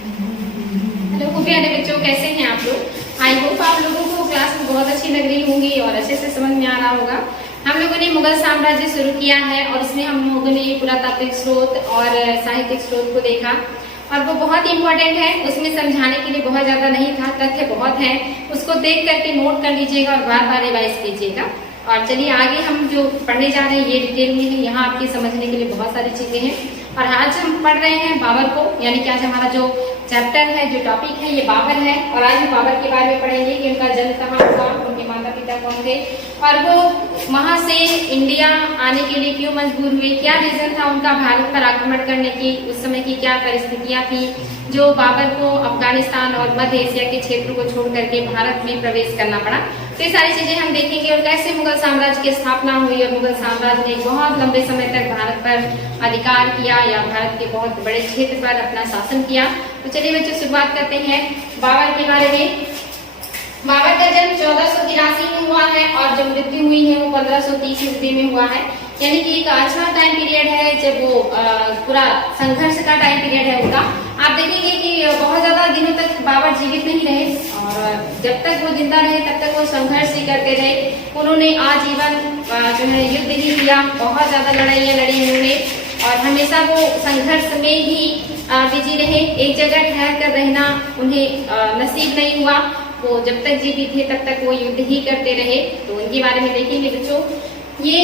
Hello प्यारे बच्चों, कैसे हैं आप लोग। आई होप आप लोगों को क्लास में बहुत अच्छी लग रही होंगी और अच्छे से समझ में आ रहा होगा। हम लोगों ने मुगल साम्राज्य शुरू किया है और इसमें हम लोगों ने पुरातात्विक स्रोत और साहित्यिक स्रोत को देखा और वो बहुत इंपॉर्टेंट है। उसमें समझाने के लिए बहुत ज्यादा नहीं था, तथ्य बहुत है, उसको देख करके नोट कर लीजिएगा और बार बार रिवाइज कीजिएगा। और चलिए आगे हम जो पढ़ने जा रहे हैं ये डिटेल में है, यहाँ आपके समझने के लिए बहुत सारी चीजें हैं। और आज हम पढ़ रहे हैं बाबर को, यानी कि आज हमारा जो चैप्टर है, जो टॉपिक है, ये बाबर है। और आज हम बाबर के बारे में पढ़ेंगे कि उनका जन्म कहाँ हुआ, उनके माता पिता कौन थे और वो वहां से इंडिया आने के लिए क्यों मजबूर हुए, क्या रीजन था उनका भारत पर आक्रमण करने की, उस समय की क्या परिस्थितियां थी जो बाबर को अफगानिस्तान और मध्य एशिया के क्षेत्र को छोड़ करके भारत में प्रवेश करना पड़ा। तो ये सारी चीजें हम देखेंगे और कैसे मुगल साम्राज्य की स्थापना हुई और मुगल साम्राज्य ने बहुत लंबे समय तक भारत पर अधिकार किया या भारत के बहुत बड़े क्षेत्र पर अपना शासन किया। तो चलिए बच्चों शुरुआत करते हैं बाबर के बारे में। बाबर का जन्म 1483 में हुआ है और जो मृत्यु हुई है वो 1530 ईस्वी में हुआ है, यानी कि एक अच्छा टाइम पीरियड है जब वो पूरा संघर्ष का टाइम पीरियड है उनका। आप देखेंगे कि बहुत ज्यादा दिनों तक बाबर जीवित नहीं रहे और जब तक वो जिंदा रहे तब तक वो संघर्ष ही करते रहे। उन्होंने आजीवन जो है युद्ध ही किया, बहुत ज्यादा लड़ाइयाँ लड़ी उन्होंने और हमेशा वो संघर्ष में ही बिजी रहे। एक जगह ठहर कर रहना उन्हें नसीब नहीं हुआ, वो जब तक जीवित थे तब तक वो युद्ध ही करते रहे। तो उनके बारे में देखेंगे बच्चों। ये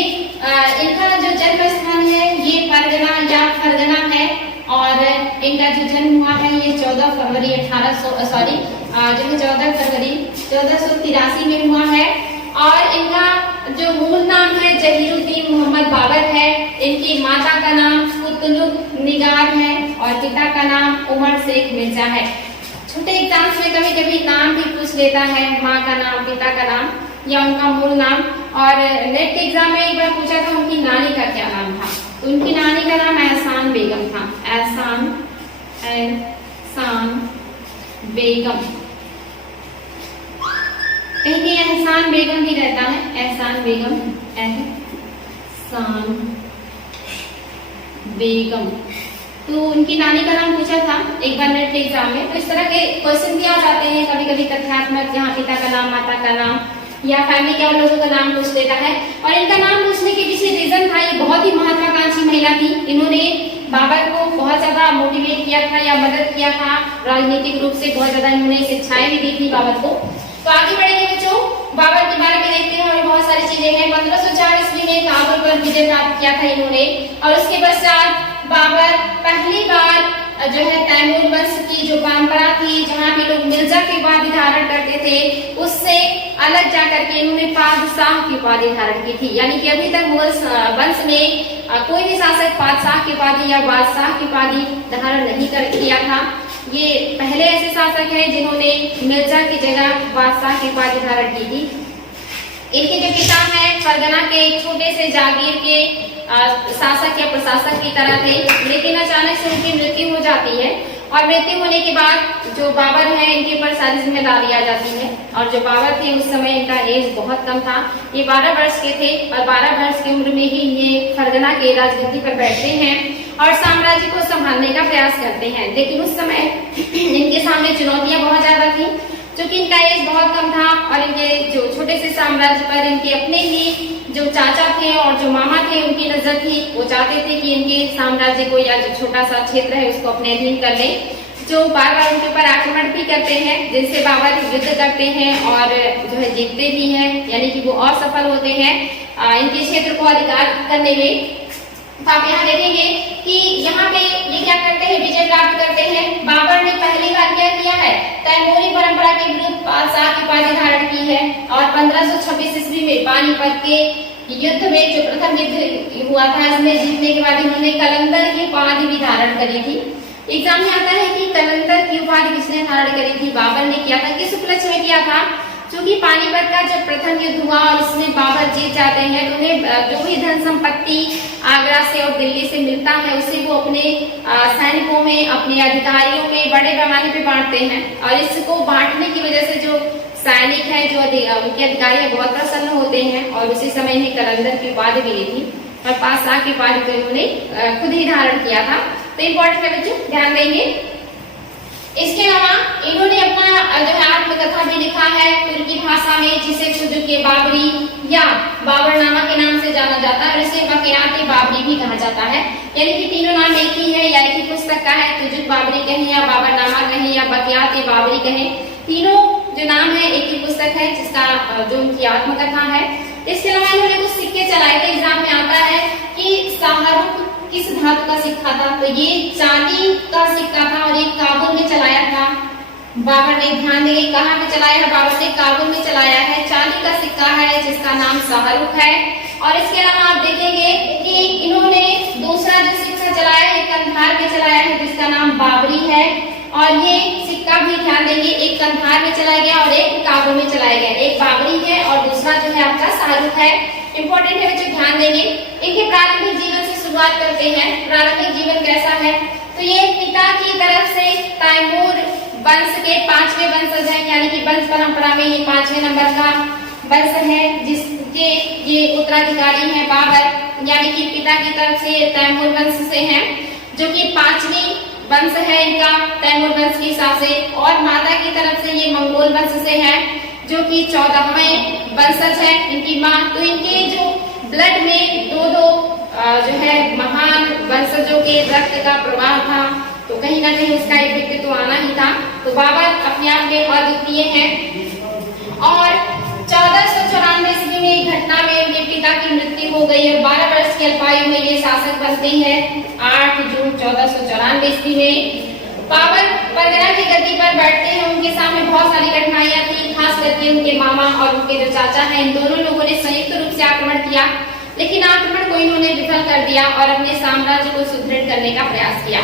इनका जो जन्म स्थान है ये फरगना है और इनका जो जन्म हुआ है ये 14 फरवरी 1483 में हुआ है। और इनका जो मूल नाम है जहीरुद्दीन मोहम्मद बाबर है। इनकी माता का नाम कुतुब निगार है और पिता का नाम उमर शेख मिर्जा है। छोटे एग्जाम्स में कभी कभी नाम भी पूछ लेता है, माँ का नाम, पिता का नाम या उनका मूल नाम। और नेट के एग्जाम में एक बार पूछा था उनकी नानी का क्या नाम था, तो उनकी नानी का नाम एहसान बेगम था। एहसान बेगम, कहीं एहसान बेगम भी रहता है, एहसान बेगम, एहसान बेगम। तो उनकी नानी का नाम पूछा था एक बार नेट के एग्जाम में। तो इस तरह के क्वेश्चन भी आ जाते हैं कभी कभी तथ्यात्मक, जहाँ पिता का नाम, माता का नाम या फैमिली के और लोगों का नाम पूछ लेता है। और इनका नाम पूछने के पीछे रीजन था, ये बहुत ही महत्वाकांक्षी महिला थी। इन्होंने बाबर को बहुत ज्यादा मोटिवेट किया था या मदद किया था राजनीतिक रूप से, बहुत ज्यादा इन्होंने शिक्षाएं भी दी थी बाबर को। तो आगे बढ़ेंगे बच्चों, बाबर के बारे में देखते हैं और बहुत सारी चीजें हैं। 1504 ईस्वी में काबुल पर विजय प्राप्त किया था इन्होंने और उसके पश्चात बाबर पहली बार जो है तैमूर वंश की जो परंपरा थी, जहाँ पे लोग मिर्जा की उपाधि धारण करते थे, उससे अलग जाकर के इन्होंने बादशाह की उपाधि धारण की थी। यानी कि अभी तक मुगल वंश में कोई भी शासक बादशाह की उपाधि या बादशाह की उपाधि धारण नहीं किया था। ये पहले ऐसे शासक हैं जिन्होंने मिर्जा की जगह बादशाह की उपाधि धारण की थी। इनके जो पिता हैं फरगना के एक छोटे से जागीर के शासक या प्रशासक की तरह थे, लेकिन अचानक से उनकी मृत्यु हो जाती है और मृत्यु होने के बाद जो बाबर है इनके ऊपर सारी जिम्मेदारी आ जाती है। और जो बाबर थे उस समय इनका एज बहुत कम था, ये 12 वर्ष के थे और 12 वर्ष की उम्र में ही ये फरगना के राजगद्दी पर बैठते हैं और साम्राज्य को संभालने का प्रयास करते हैं। लेकिन उस समय इनके सामने चुनौतियां बहुत ज्यादा थी, क्योंकि इनका एज बहुत कम था और इनके जो छोटे से साम्राज्य पर इनके अपने ही जो चाचा थे और जो मामा थे उनकी नजर थी। वो चाहते थे कि इनके साम्राज्य को या जो छोटा सा क्षेत्र है उसको अपने अधीन कर लें, जो बार बार उनके ऊपर आक्रमण भी करते हैं, जिनसे बाबर युद्ध करते हैं और जो है जीतते भी हैं, यानी कि वो और सफल होते हैं इनके क्षेत्र को अधिकार करने में। तो आप यहाँ देखेंगे कि यहाँ पे ये क्या करते हैं, विजय प्राप्त करते हैं। बाबर ने पहली बार क्या किया है, तैमूरी परंपरा के विरुद्ध बादशाह की उपाधि धारण की है और 1526 ईस्वी में पानीपत के युद्ध में जो प्रथम युद्ध हुआ था, इसमें जीतने के बाद इन्होंने कलंदर की उपाधि भी धारण करी थी। एग्जाम में आता है कि कलंदर की उपाधि किसने धारण करी थी, बाबर ने किया था। किस उपलक्ष्य में किया था, क्योंकि पानीपत का जब प्रथम युद्ध हुआ और इसमें बाबर जीत जाते हैं तो उन्हें जो भी धन संपत्ति आगरा से और दिल्ली से मिलता है उसे वो अपने सैनिकों में, अपने अधिकारियों में बड़े पैमाने पे बांटते हैं। और इसको बांटने की वजह से जो सैनिक है, जो उनके अधिकारी बहुत प्रसन्न होते हैं और उसी समय इन्हें कलंदर की उपाधि मिली थी और बादशाह की उपाधि को इन्होंने खुद ही धारण किया था। तो इम्पोर्टेंट है बच्चों, ध्यान देंगे। इसके अलावा इन्होंने अपना जो है आत्मकथा भी लिखा है तुर्की भाषा में, जिसे सुजुके बाबरी या बाबरनामा के नाम से जाना जाता है और इसे बकियात बाबरी भी कहा जाता है। यानी कि तीनों नाम एक ही है या एक ही पुस्तक का है, तुजुक बाबरी कहें या बाबरनामा कहें या बकियात बाबरी कहें, तीनों जो नाम है एक ही पुस्तक है जिसका जो उनकी आत्मकथा है। इसके अलावा इन्होंने कुछ सिक्के चलाए थे, एग्जाम में आता है कि शाहरुख किस धातु का सिक्का था, तो ये चांदी का सिक्का था और ये काबुल में चलाया था बाबर ने। ध्यान देंगे कहाँ पे चलाया है बाबर ने, काबुल में चलाया है। चांदी का सिक्का है जिसका नाम शाहरुख है। और इसके अलावा आप देखेंगे कि इन्होंने दूसरा जो सिक्का चलाया है कंधार में चलाया है जिसका नाम बाबरी है। और ये सिक्का भी ध्यान देंगे एक कंधार में चलाया गया और एक काबुल में चलाया गया, एक बाबरी है और दूसरा जो है आपका शाहरुख है। इंपॉर्टेंट है बच्चों, ध्यान देंगे। इनके प्रारंभिक जीवन से शुरुआत करते हैं। प्रारंभिक जीवन कैसा है, तो ये पिता की तरफ से तैमूर वंश के 5वें वंशज हैं, यानी कि वंश परंपरा में ये 5वें नंबर का वंश है जिसके ये उत्तराधिकारी हैं बाबर, यानी कि पिता की तरफ से तैमूर वंश से हैं जो कि 5वीं वंश है इनका तैमूर वंश के हिसाब से। और माता की तरफ से ये मंगोल वंश से है जो कि 14वें वंशज है इनकी माँ। तो इनके जो ब्लड में दो जो है महान वंशजों के रक्त का प्रवाह था, तो कहीं ना कहीं उसका इफेक्ट तो आना ही था। तो बाबर अपने आप में अद्वितीय हैं। और 1494 ईस्वी में एक घटना में उनके पिता की मृत्यु हो गई और 12 वर्ष की अल्पायु में ये शासक बनते हैं 8 जून 1494 ईस्वी में। बाबर परगना की गद्दी पर बैठते हैं, उनके सामने बहुत सारी कठिनाइयां थी, खास करके उनके मामा और उनके जो चाचा हैं इन दोनों लोगों ने संयुक्त रूप से आक्रमण किया, लेकिन आक्रमण को इन्होंने विफल कर दिया और अपने साम्राज्य को सुदृढ़ करने का प्रयास किया।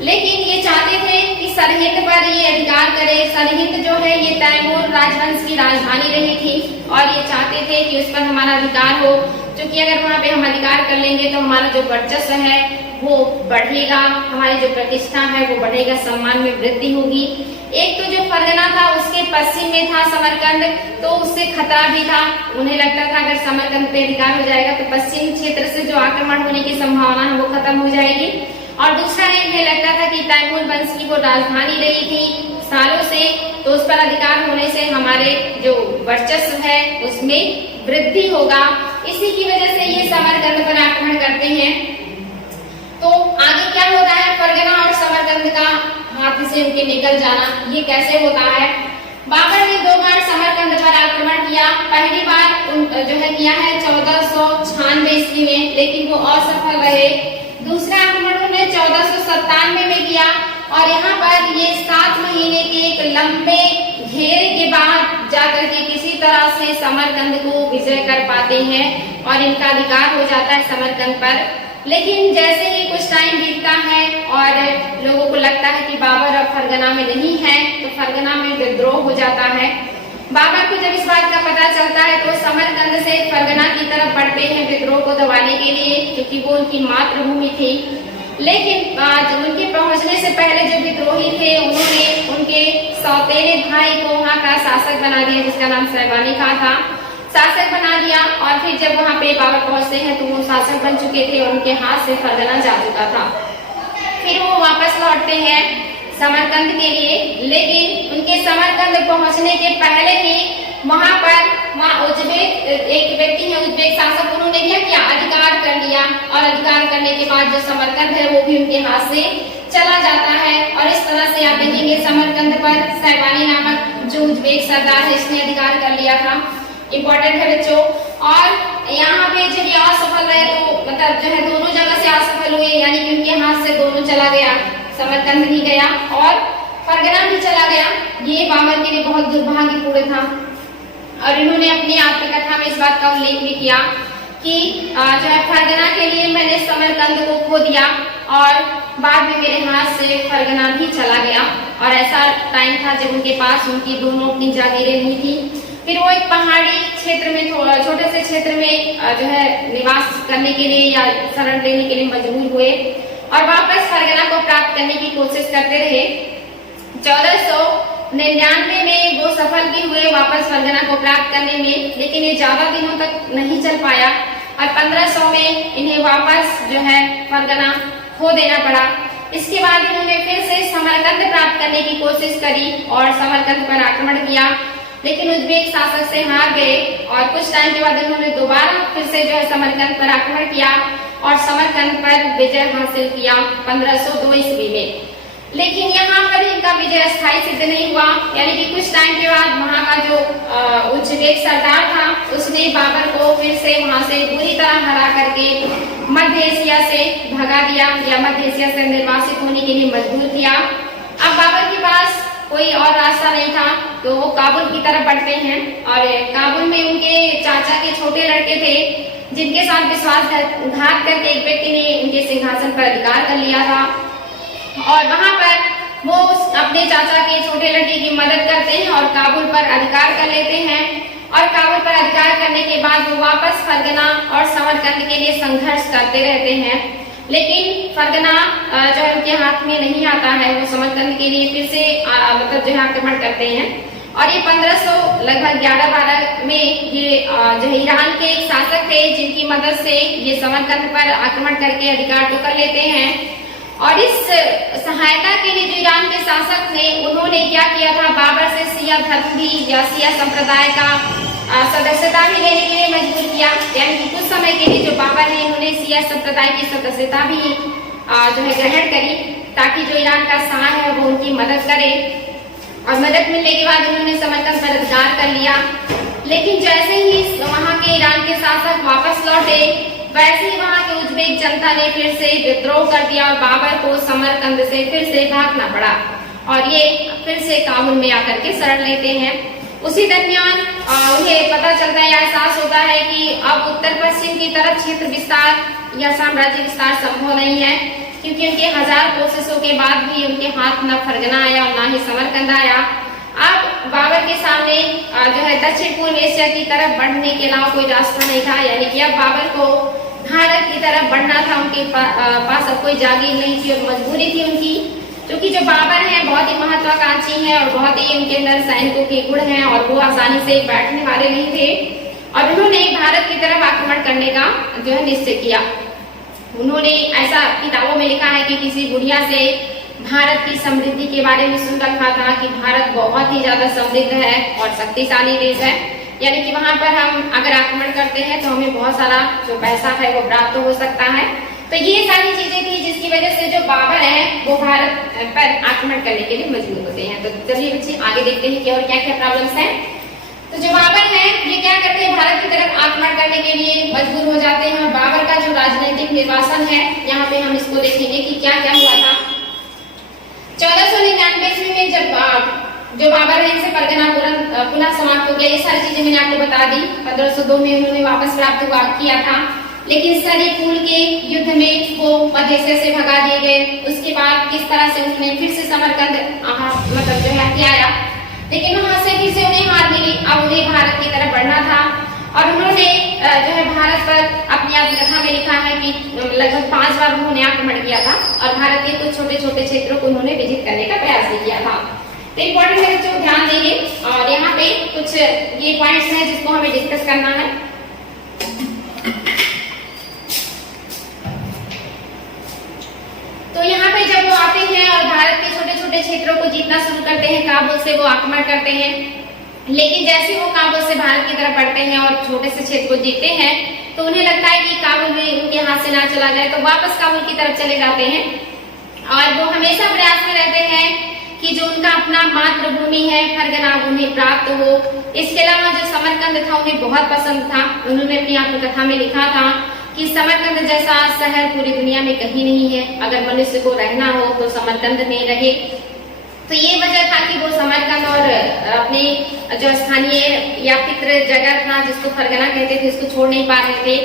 लेकिन ये चाहते थे कि सरहिंद पर ये अधिकार करे। सरहिंद जो है ये तैमूर राजवंश की राजधानी रही थी और ये चाहते थे कि उस पर हमारा अधिकार हो, क्योंकि अगर वहाँ पे हम अधिकार कर लेंगे तो हमारा जो वर्चस्व है वो बढ़ेगा, हमारी जो प्रतिष्ठा है वो बढ़ेगा, सम्मान में वृद्धि होगी। एक तो जो फरगना था उसके पश्चिम में था समरकंद, तो उससे खतरा भी था। उन्हें लगता था अगर समरकंद पे अधिकार हो जाएगा तो पश्चिम क्षेत्र से जो आक्रमण होने की संभावना है वो खत्म हो जाएगी। और दूसरा इन्हें लगता था कि तैमूर वंश की वो राजधानी रही थी सालों से, तो उस पर अधिकार होने से हमारे जो वर्चस्व है उसमें वृद्धि होगा। इसी की वजह से ये समरकंद पर आक्रमण करते हैं। तो आगे क्या होता है, फरगना और समरकंद का हाथ से उनके निकल जाना, ये कैसे होता है। बाबर ने 2 बार समरकंद पर आक्रमण किया। पहली बार जो है किया है 1496 ईस्वी में, लेकिन वो असफल रहे। दूसरा आक्रमण उन्होंने 1497 में किया और यहाँ पर ये 7 महीने के एक लंबे घेरे के बाद जाकर के किसी तरह से समरकंद को विजय कर पाते हैं और इनका अधिकार हो जाता है समरकंद पर। लेकिन जैसे ही कुछ टाइम बीतता है और लोगों को लगता है कि बाबर अब फरगना में नहीं है, तो फरगना में विद्रोह हो जाता है। बाबर को जब इस बात का पता चलता है तो समरकंद से फरगना की तरफ बढ़ते हैं विद्रोह को दबाने के लिए, क्योंकि वो उनकी मातृभूमि थी। लेकिन उनके पहुंचने से पहले जो विद्रोही थे उन्होंने उनके सौतेले भाई को वहाँ का शासक बना दिया, जिसका नाम सैबानी खां था, शासक बना दिया। और फिर जब वहाँ पे बाबर पहुंचते हैं तो वो शासक बन चुके थे और उनके हाथ से फरगना जा चुका था। फिर वो वापस लौटते हैं समरकंद के लिए, लेकिन उनके समरकंद पहुंचने के पहले ही वहां पर उज्बेक एक व्यक्ति है, उज्बेक शासक, उन्होंने क्या किया, अधिकार कर लिया। और अधिकार करने के बाद जो समरकंद है वो भी उनके हाथ से चला जाता है। और इस तरह से आप देखेंगे समरकंद पर सैबानी नामक जो उज्बेक सरदार है इसने अधिकार कर लिया था। इम्पोर्टेंट है बच्चों। और यहाँ पे जब ये असफल रहे तो मतलब जो है दोनों जगह से असफल हुए, यानी कि उनके हाथ से दोनों चला गया, समरकंद भी गया और फरगना भी चला गया। ये बाबर के लिए बहुत दुर्भाग्यपूर्ण था। और इन्होंने अपनी आत्मकथा में इस बात का उल्लेख भी किया कि जो है फरगना के लिए मैंने समरकंद को खो दिया और बाद में मेरे हाथ से फरगना भी चला गया। और ऐसा टाइम था जब उनके पास उनकी दोनों अपनी जागीरें नहीं थी। फिर वो एक पहाड़ी क्षेत्र में, छोटे से क्षेत्र में जो है निवास करने के लिए या शरण लेने के लिए मजबूर हुए और वापस फरगना को प्राप्त करने की कोशिश करते रहे। 1499 में वो सफल भी हुए वापस फरगना को प्राप्त करने में, लेकिन ये ज्यादा दिनों तक नहीं चल पाया और 1500 में इन्हें वापस जो है फरगना खो देना पड़ा। इसके बाद इन्होंने फिर से समरकंद प्राप्त करने की कोशिश करी और समरकंद पर आक्रमण किया, लेकिन उज्बेक शासक से हार गए और कुछ टाइम के बाद इन्होंने दोबारा फिर से जो है समरकंद पर आक्रमण किया और समरकंद पर विजय हासिल किया 1502 ईस्वी में। लेकिन यहाँ पर इनका विजय स्थायी सिद्ध नहीं हुआ, यानी कि कुछ टाइम के बाद वहाँ का जो उज्बेक सरदार था उसने बाबर को फिर से वहाँ से पूरी तरह हरा करके मध्य एशिया से भगा दिया या मध्य एशिया से निर्वासित होने के लिए मजबूर किया। अब बाबर के पास कोई और रास्ता नहीं था, तो वो काबुल की तरफ बढ़ते हैं और काबुल में उनके चाचा के छोटे लड़के थे जिनके साथ विश्वासघात करके एक व्यक्ति ने उनके सिंहासन पर अधिकार कर लिया था और वहां पर वो अपने चाचा के छोटे लड़के की मदद करते हैं और काबुल पर अधिकार कर लेते हैं और काबुल पर अधिकार करने के बाद वो वापस फरगना और समरकंद के लिए संघर्ष करते रहते हैं। लेकिन फरगना जो है उनके हाथ में नहीं आता है, वो समरकंद के लिए फिर से मतलब जो है आक्रमण करते हैं और ये 1500 लगभग 11-12 में ये जो है ईरान के एक शासक थे जिनकी मदद से ये समरकंद पर आक्रमण करके अधिकार तो कर लेते हैं। और इस सहायता के लिए जो ईरान के शासक थे उन्होंने क्या किया था, बाबर से शिया धर्म भी या शिया संप्रदाय का सदस्यता भी लेने के लिए मजबूर किया, यानी कि कुछ समय के लिए जो बाबर है इन्होंने शिया संप्रदाय की सदस्यता भी जो है ग्रहण करी ताकि जो ईरान का शाह है वो उनकी मदद करे और मदद मिलने के बाद उन्होंने समरकंद पर अधिकार कर लिया। लेकिन जैसे ही वहाँ के ईरान के शासक वापस लौटे वैसे ही वहाँ के उज्बेक जनता ने फिर से विद्रोह कर दिया और बाबर को समरकंद से फिर से भागना पड़ा और ये फिर से काबुल में आकर के शरण लेते हैं। उसी दरमियान उन्हें पता चलता है या एहसास होता है कि अब उत्तर पश्चिम की तरफ क्षेत्र विस्तार या साम्राज्य विस्तार संभव नहीं है, क्योंकि उनके 1000 कोशिशों के बाद भी उनके हाथ न फरगना आया और न ही समरकंद आया। अब बाबर के सामने जो है दक्षिण पूर्व एशिया की तरफ बढ़ने के अलावा कोई रास्ता नहीं था, यानी कि अब बाबर को भारत की तरफ बढ़ना था, उनके पास अब कोई जागीर नहीं थी और मजबूरी थी उनकी, क्योंकि जो बाबर हैं बहुत ही महत्वाकांक्षी हैं और बहुत ही उनके अंदर सैनिकों के गुण हैं और वो आसानी से बैठने वाले नहीं थे और उन्होंने भारत की तरफ आक्रमण करने का जो है निश्चय किया। उन्होंने ऐसा किताबों में लिखा है कि किसी बुढ़िया से भारत की समृद्धि के बारे में सुन रखा था कि भारत बहुत ही ज्यादा समृद्ध है और शक्तिशाली देश है, यानी कि वहां पर हम अगर आक्रमण करते हैं तो हमें बहुत सारा जो पैसा है वो प्राप्त हो सकता है। तो ये सारी चीजें थी जिसकी वजह से जो बाबर है वो भारत पर आक्रमण करने के लिए मजबूर होते हैं। तो चलिए बच्चे आगे देखते हैं कि और क्या क्या प्रॉब्लम्स हैं। तो जो बाबर है ये क्या करते हैं, भारत की तरफ आक्रमण करने के लिए मजबूर हो जाते हैं और बाबर का जो राजनीतिक निर्वासन है यहाँ पे हम इसको देखेंगे कि क्या क्या हुआ था। 1499 में जब जो बाबर है इनसे परगना पुनः समाप्त हो गया, ये सारी चीजें मैंने आपको बता दी। 1502 में उन्होंने वापस प्राप्त किया था, लेकिन सरीकुल के युद्ध में वो मध्य एशिया से भगा दिए गए। उसके बाद किस तरह से उन्होंने फिर से समरकंद मतलब जो है हथियाया, लेकिन वहां से फिर से उन्हें हार मिली। अब उन्हें भारत की तरफ बढ़ना था और उन्होंने जो है भारत पर अपनी आत्मकथा में लिखा है कि लगभग 5 बार उन्होंने आक्रमण किया था और भारत के कुछ छोटे छोटे क्षेत्रों को उन्होंने विजित करने का प्रयास भी किया था। तो इम्पोर्टेंट है जो ध्यान देंगे और यहाँ पे कुछ ये पॉइंट्स हैं जिसको हमें डिस्कस करना है। तो यहाँ पे जब वो आते हैं और भारत के छोटे छोटे क्षेत्रों को जीतना शुरू करते हैं, काबुल से वो आक्रमण करते हैं, लेकिन जैसे वो काबुल से भारत की तरफ बढ़ते हैं और छोटे से क्षेत्र को जीतते हैं तो उन्हें लगता है कि काबुल भी उनके हाथ से ना चला जाए, तो वापस काबुल की तरफ चले जाते हैं और वो हमेशा प्रयास में रहते हैं कि जो उनका अपना मातृभूमि है फरगना उन्हें प्राप्त हो। इसके अलावा जो समरकंद था उन्हें बहुत पसंद था। उन्होंने अपनी आत्मकथा में लिखा था कि समरकंद जैसा शहर पूरी दुनिया में कहीं नहीं है, अगर मनुष्य को रहना हो तो समरकंद में रहे। तो ये वजह था कि वो समरकंद और अपने जो स्थानीय या पितृ जगह था जिसको फरगना कहते थे उसको छोड़ नहीं पा रहे थे,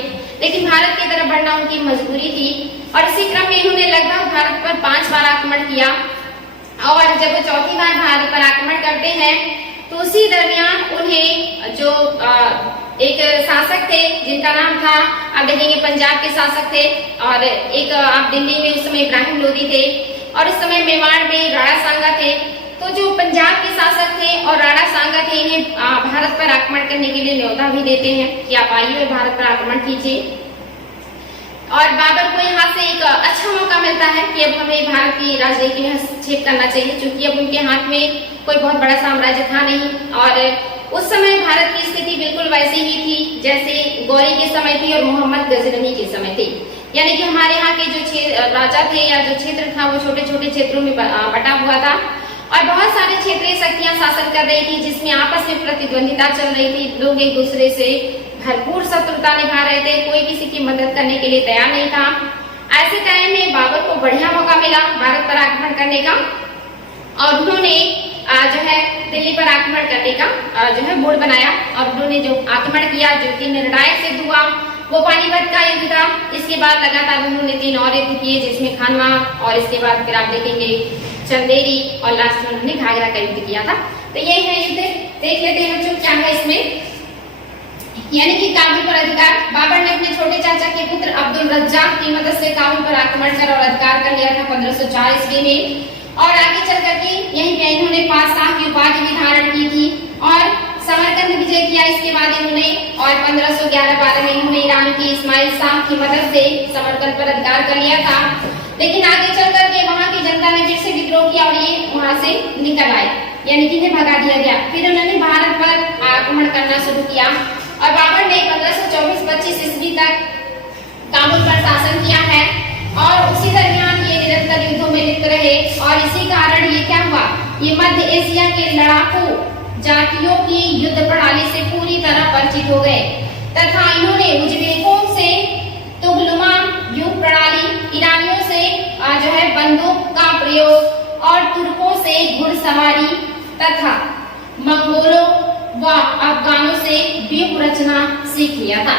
लेकिन भारत की तरफ बढ़ना उनकी मजबूरी थी। और इसी क्रम में इन्होंने लगभग भारत पर 5 बार आक्रमण किया और जब वो चौथी बार भारत पर आक्रमण करते हैं तो उसी दरमियान उन्हें जो एक शासक थे जिनका नाम था, आप देखेंगे पंजाब के शासक थे और एक आप दिल्ली में उस समय इब्राहिम लोदी थे और उस समय मेवाड़ में राणा सांगा थे। तो जो पंजाब के शासक थे और राणा सांगा थे इन्हें भारत पर आक्रमण करने के लिए न्योता भी देते हैं कि आप आइए भारत पर आक्रमण कीजिए। और बाबर को यहाँ से एक अच्छा मौका मिलता है कि अब हमें भारत की राजनीति में हस्तक्षेप करना चाहिए, क्योंकि अब उनके हाथ में कोई बहुत बड़ा साम्राज्य था नहीं। और उस समय भारत की स्थिति बिल्कुल वैसी ही थी जैसे गौरी के समय थी और मोहम्मद गजनवी के समय थी। यानी कि हमारे यहाँ के जो राजा थे या जो क्षेत्र था वो छोटे छोटे क्षेत्रों में बटा हुआ था और बहुत सारे क्षेत्रीय शक्तियां शासन कर रही थी, जिसमें आपस में प्रतिद्वंदिता चल रही थी। लोग एक दूसरे से भरपूर शत्रुता निभा रहे थे, कोई किसी की मदद करने के लिए तैयार नहीं था। ऐसे टाइम में बाबर को बढ़िया मौका मिला भारत पर आक्रमण करने का और उन्होंने जो है दिल्ली पर आक्रमण करने का जो है मूड बनाया और उन्होंने जो आक्रमण किया जो कि निर्णायक सिद्ध हुआ वो पानीपत का युद्ध था। इसके बाद लगातार उन्होंने 3 और युद्ध किए, जिसमें खानवा और इसके बाद फिर आप देखेंगे चंदेरी और लास्ट में उन्होंने घाघरा का युद्ध किया था। तो ये है युद्ध, देख लेते हैं बच्चों क्या है इसमें। यानी कि काबुल पर अधिकार, बाबर ने अपने छोटे चाचा के पुत्र अब्दुल रज्जाक की मदद से काबुल पर आक्रमण कर और अधिकार कर लिया था 1504 ईस्वी में। और आगे चल करके यहीं पे इन्होंने पातशाह की उपाधि भी धारण की थी और समरकंद विजय किया इसके बाद इन्होंने। और 1511-12 में इन्होंने ईरान की इस्माइल शाह की मदद से समरकंद पर अधिकार कर लिया था। लेकिन आगे चल करके वहां की जनता ने फिर से विद्रोह किया और ये वहां से निकल आए, यानी कि इन्हें भगा दिया गया। फिर उन्होंने भारत पर आक्रमण करना शुरू किया और बाबर ने 1524-25 ईस्वी तक काबुल पर शासन किया है और उसी दरमियान ये निरंतर युद्धों में लिप्त रहे। और इसी कारण ये क्या हुआ, ये मध्य एशिया के लड़ाकू जातियों की युद्ध प्रणाली से पूरी तरह परिचित हो गए तथा इन्होंने उज्बेकों से तुगलुमा युद्ध प्रणाली, ईरानियों से जो है बंदूक का प्रयोग और तुर्कों से घुड़सवारी तथा मंगोलों व अफगानों से व्यूह रचना सीख लिया था।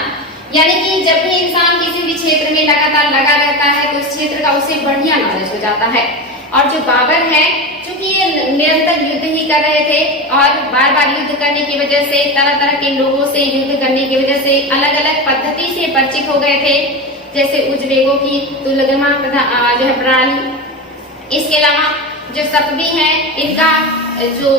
यानी कि जब भी इंसान किसी भी क्षेत्र में लगातार लगा रहता है तो उस क्षेत्र का उसे बढ़िया नॉलेज हो जाता है। और जो बाबर है, चूंकि ये निरंतर युद्ध ही कर रहे थे और बार बार युद्ध करने की वजह से, तरह तरह के लोगों से युद्ध करने की वजह से अलग अलग पद्धति से परिचित हो गए थे, जैसे उज्बेकों की तुगलमा जो है प्रणाली। इसके अलावा जो सफवी है, इनका जो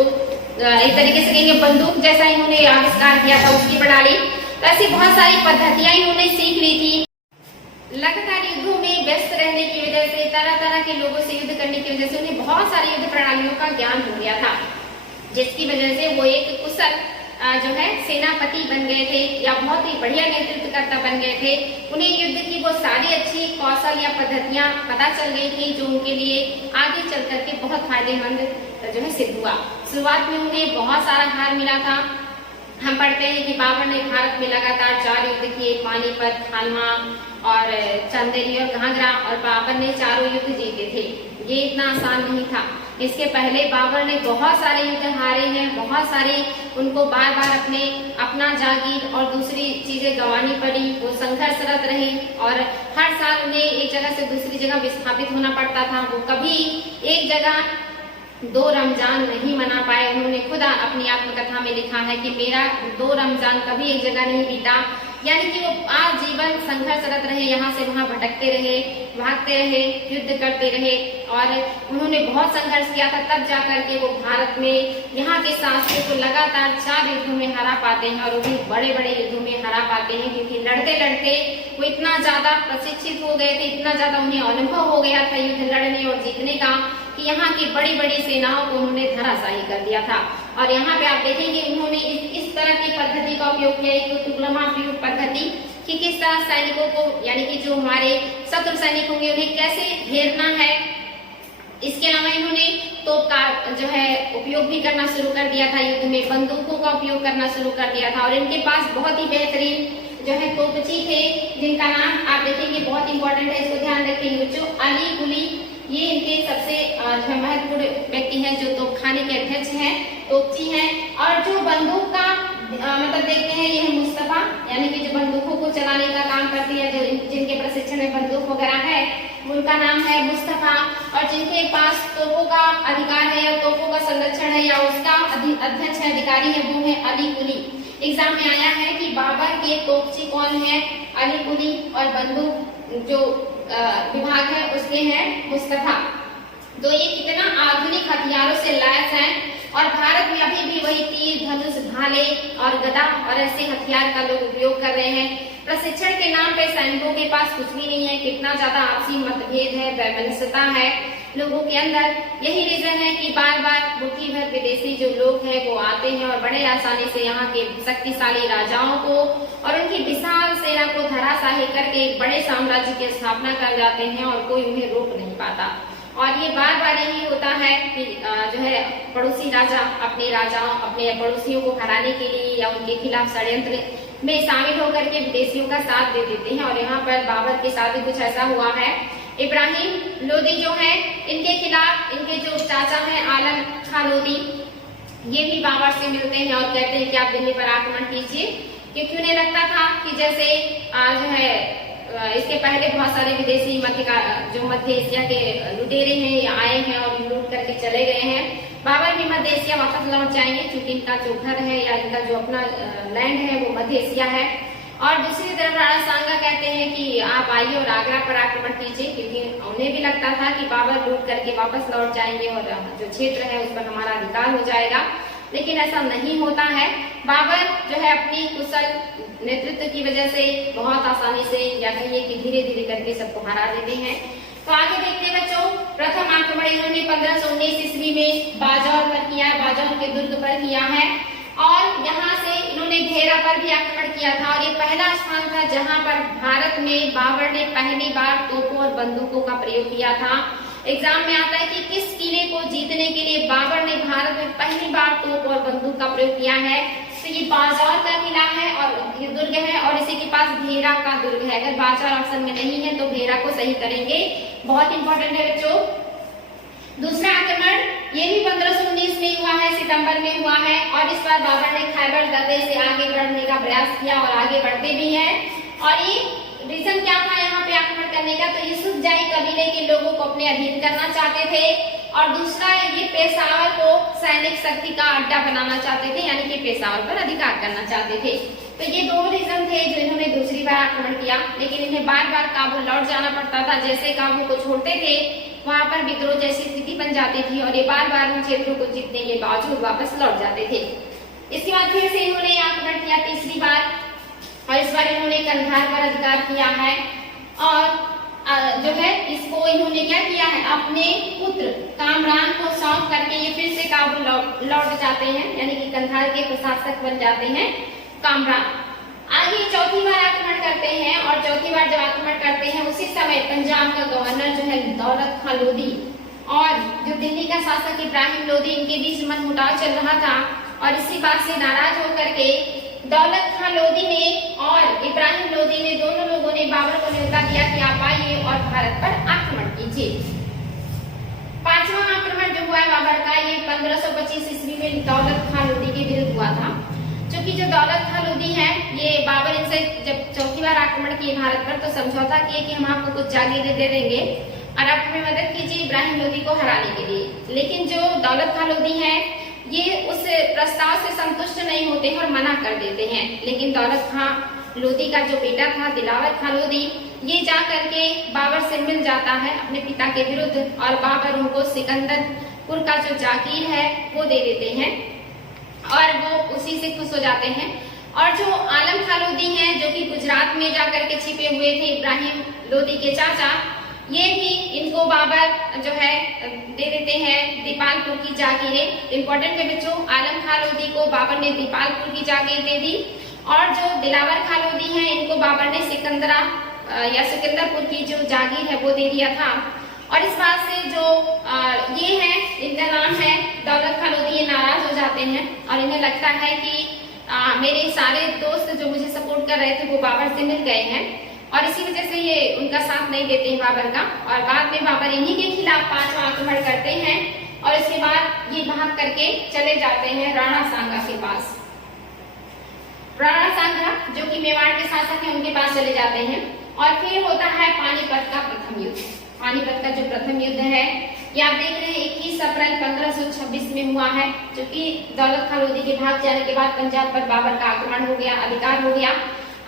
एक तरीके से कहेंगे बंदूक जैसा इन्होंने आविष्कार किया था उसकी प्रणाली। तो ऐसी बहुत सारी पद्धतियां इन्होंने सीख ली थी। लगातार युद्धों में व्यस्त रहने की वजह से, तरह तरह के लोगों से युद्ध करने की वजह से उन्हें बहुत सारी युद्ध प्रणालियों का ज्ञान हो गया था, जिसकी वजह से वो एक कुशल जो है सेनापति बन गए थे या बहुत ही बढ़िया नेतृत्वकर्ता बन गए थे। उन्हें युद्ध की वो सारी अच्छी कौशल या पद्धतियां पता चल गई थी जो उनके लिए आगे चल करके बहुत फायदेमंद जो है सिद्ध हुआ। शुरुआत में उन्हें बहुत सारा हार मिला था। हम पढ़ते हैं कि बाबर ने भारत में लगातार 4 युद्ध किए, पानीपत, खानवा और चंदेरी और घाघरा, और बाबर ने चारों युद्ध जीते थे। ये इतना आसान नहीं था। इसके पहले बाबर ने बहुत सारे युद्ध हारे हैं, बहुत सारे उनको बार बार अपना जागीर और दूसरी चीजें गंवानी पड़ी। वो संघर्षरत रहे और हर साल उन्हें एक जगह से दूसरी जगह विस्थापित होना पड़ता था। वो कभी एक जगह 2 रमजान नहीं मना पाए। उन्होंने खुद अपनी आत्मकथा में लिखा है कि मेरा 2 रमजान कभी एक जगह नहीं बीता। यानी कि वो आजीवन संघर्षरत रहे, यहाँ से वहाँ भटकते रहे, भागते रहे, युद्ध करते रहे और उन्होंने बहुत संघर्ष किया था। तब जाकर के वो भारत में यहाँ के शासकों को लगातार 4 युद्धों में हरा पाते हैं और वो भी बड़े बड़े युद्धों में हरा पाते हैं, क्योंकि लड़ते लड़ते वो इतना ज्यादा प्रशिक्षित हो गए थे, इतना ज्यादा उन्हें अनुभव हो गया था युद्ध लड़ने और जीतने का कि यहाँ की बड़ी बड़ी सेनाओं को उन्होंने धराशायी कर दिया था। और यहाँ पे आप देखेंगे उन्होंने इस तरह की पद्धति का उपयोग किया, एक तुगलमा व्यूह पद्धति, कि किस तरह सैनिकों को, यानी कि जो हमारे शत्रु सैनिक होंगे उन्हें कैसे घेरना है। इसके अलावा इन्होंने तोप का जो है उपयोग भी करना शुरू कर दिया था, युद्ध में बंदूकों का उपयोग करना शुरू कर दिया था। और इनके पास बहुत ही बेहतरीन जो है तोपची थे, जिनका नाम आप देखेंगे बहुत इंपॉर्टेंट है, इसको ध्यान रखेंगे बच्चों, अली कुली। ये इनके सबसे जो महत्वपूर्ण व्यक्ति हैं, जो तोपखाने के अध्यक्ष हैं, तोपची हैं। और जो बंदूक का मतलब देखते हैं, ये है मुस्तफा, यानी कि जो बंदूकों को चलाने का काम करती है, जो जिनके प्रशिक्षण में बंदूक वगैरह है, उनका नाम है मुस्तफा। और जिनके पास तोपों का अधिकार है या तोपों का संरक्षण है या उसका अध्यक्ष है, अधिकारी है, वो है अली कुली। एग्जाम में आया है कि बाबर के तोपची कौन है, अली कुली, और बंदूक जो विभाग है उसके हैं मुस्तफा। तो ये कितना आधुनिक हथियारों से लैस हैं और भारत में अभी भी वही तीर, धनुष, भाले और गदा और ऐसे हथियार का लोग उपयोग कर रहे हैं। प्रशिक्षण के नाम पे सैनिकों के पास कुछ भी नहीं है। कितना ज्यादा आपसी मतभेद है, वैमनस्यता है लोगों के अंदर। यही रीजन है कि बार बार मुट्ठी भर विदेशी जो लोग हैं वो आते हैं और बड़े आसानी से यहाँ के शक्तिशाली राजाओं को और उनकी विशाल सेना को धराशाही करके एक बड़े साम्राज्य की स्थापना कर जाते हैं और कोई उन्हें रोक नहीं पाता। और ये बार बार यही होता है कि जो है पड़ोसी राजा अपने पड़ोसियों को हराने के लिए या उनके खिलाफ षड्यंत्र में शामिल होकर के विदेशियों का साथ दे देते हैं। और यहाँ पर बाबर के साथ भी कुछ ऐसा हुआ है। इब्राहिम लोदी जो है, इनके खिलाफ इनके जो चाचा हैं आलम खां लोदी, ये भी बाबर से मिलते हैं और कहते हैं कि आप दिल्ली पर आक्रमण कीजिए, क्योंकि उन्हें लगता था कि जैसे जो है इसके पहले बहुत सारे विदेशी मध्य एशिया के लुटेरे हैं या आए हैं और लूट करके चले गए हैं। बाबर भी मध्य एशिया वापस लौट जाएंगे, क्योंकि इनका जो घर है या इनका जो अपना लैंड है वो मध्य एशिया है। और दूसरी तरफ राणा सांगा कहते हैं कि आप आइए और आगरा पर आक्रमण कीजिए, क्योंकि उन्हें भी लगता था कि बाबर लूट करके वापस लौट जाएंगे और जो क्षेत्र है उस पर हमारा अधिकार हो जाएगा। लेकिन ऐसा नहीं होता है। बाबर जो है अपनी कुशल नेतृत्व की वजह से बहुत आसानी से या कहिए कि धीरे धीरे करके सबको हरा देते हैं। तो आगे देखते हैं बच्चों, प्रथम आक्रमण इन्होंने 1519 ईस्वी में बाजौर पर किया है, बाजौर के दुर्ग पर किया है और यहाँ से इन्होंने घेरा पर भी आक्रमण किया था। और ये पहला स्थान था जहाँ पर भारत में बाबर ने पहली बार तोपों और बंदूकों का प्रयोग किया था। एग्जाम में आता है कि किस किले को जीतने के लिए बाबर ने भारत में पहली बार तोप और बंदूक का प्रयोग किया है। तो ये बाजौर का किला है और ये दुर्ग है और इसी के पास घेरा का दुर्ग है। अगर बाजौर ऑप्शन में नहीं है तो घेरा को सही करेंगे, बहुत इंपॉर्टेंट है बच्चों। दूसरा आक्रमण ये भी 1519 में हुआ है, सितंबर में हुआ है और इस बार बाबर ने खैबर दर्रे से आगे बढ़ने का प्रयास किया और आगे बढ़ते भी हैं। और ये रीजन क्या था यहाँ पे आक्रमण करने का, तो यूसुफजाई कबीले के लोगों को अपने अधीन करना चाहते थे और दूसरा ये पेशावर को सैनिक शक्ति का अड्डा बनाना चाहते थे, यानी कि पेशावर पर अधिकार करना चाहते थे। तो ये दो रीजन थे जो इन्होंने दूसरी बार आक्रमण किया। लेकिन इन्हें बार बार काबुल लौट जाना पड़ता था। जैसे काबुल को छोड़ते थे वहां पर विद्रोह जैसी स्थिति बन जाती थी और ये बार बार उन क्षेत्रों को जीतने के बावजूद वापस लौट जाते थे। इसके बाद फिर से इन्होंने आक्रमण किया तीसरी बार और इस बार इन्होंने कंधार पर अधिकार किया है और जो है इसको इन्होंने क्या किया है, अपने पुत्र कामरान को सौंप करके ये फिर से काबुल लौट जाते हैं, यानी कि कंधार के प्रशासक बन जाते हैं कामरान। आगे चौथी बार आक्रमण करते हैं और चौथी बार जब आक्रमण करते हैं उसी समय पंजाब का गवर्नर जो है दौलत खां लोधी और जो दिल्ली का शासक इब्राहिम लोधी, इनके बीच मनमुटाव चल रहा था और इसी बात से नाराज होकर के दौलत खां लोधी ने और इब्राहिम लोधी ने दोनों लोगों ने बाबर को न्योता दिया कि आप आइए और भारत पर आक्रमण कीजिए। पांचवा आक्रमण जो हुआ है बाबर का, ये 1525 ईस्वी में दौलत खां लोधी के विरुद्ध हुआ था। क्योंकि जो दौलत खां लोधी है ये बाबर इनसे जब चौथी बार आक्रमण किए भारत पर तो समझौता किए कि हम आपको कुछ जागीरें दे देंगे और आप हमें मदद कीजिए इब्राहिम लोधी को हराने के लिए। लेकिन जो दौलत खां लोधी है ये उस प्रस्ताव से संतुष्ट नहीं होते हैं और मना कर देते हैं। लेकिन दौलत खां लोधी का जो बेटा था दिलावर खां लोधी, ये जा करके बाबर से मिल जाता है अपने पिता के विरुद्ध और बाबर उनको सिकंदरपुर का जो जागीर है वो दे देते हैं और वो उसी से खुश हो जाते हैं। और जो आलम खां लोधी हैं जो कि गुजरात में जाकर के छिपे हुए थे इब्राहिम लोधी के चाचा, ये भी इनको बाबर जो है दे देते हैं दीपालपुर की जागीरें। इंपॉर्टेंट है बच्चों, आलम खां लोधी को बाबर ने दीपालपुर की जागीर दे दी और जो दिलावर खां लोधी हैं इनको बाबर ने सिकंदरपुर की जो जागीर है वो दे दिया था। और इस बात से जो ये है, इनका नाम है दौलत खां लोधी, ये नाराज हो जाते हैं और इन्हें लगता है कि मेरे सारे दोस्त जो मुझे सपोर्ट कर रहे थे वो बाबर से मिल गए हैं और इसी वजह से ये उनका साथ नहीं देते हैं बाबर का। और बाद में बाबर इन्हीं के खिलाफ पांचवा आक्रमण करते हैं और इसके बाद ये भाग करके चले जाते हैं राणा सांगा के पास। राणा सांगा जो कि मेवाड़ के शासक हैं उनके पास चले जाते हैं और फिर होता है पानीपत का प्रथम युद्ध। पानीपत का जो प्रथम युद्ध है ये आप देख रहे हैं 21 अप्रैल 1526 में हुआ है, जो कि दौलत खां लोधी के भाग जाने के बाद पंजाब पर बाबर का आक्रमण हो गया, अधिकार हो गया।